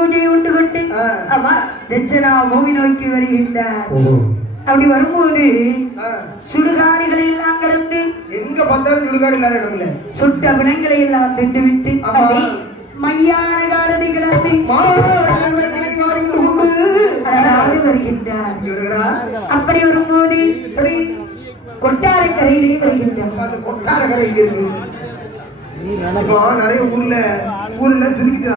பூஜை உண்டு கொண்டு ஆமா தட்சணா பூமி நோக்கி வருகின்றார். அப்படி வரும்போது சுடுகாடுகளை எல்லாம் கடந்து எங்க பார்த்தாலும் சுடுகாடு இல்லாத இடம்ல சுட்ட பிணங்களை எல்லாம் விட்டு விட்டு மையான காலத்தை கிளம்பி வருகின்றார். அப்படி வரும்போது சரி கொட்டார கரையிலே வருகின்றார். கொட்டார கரை இருக்கு நிறைய ஊர்ல சுருக்கிட்டு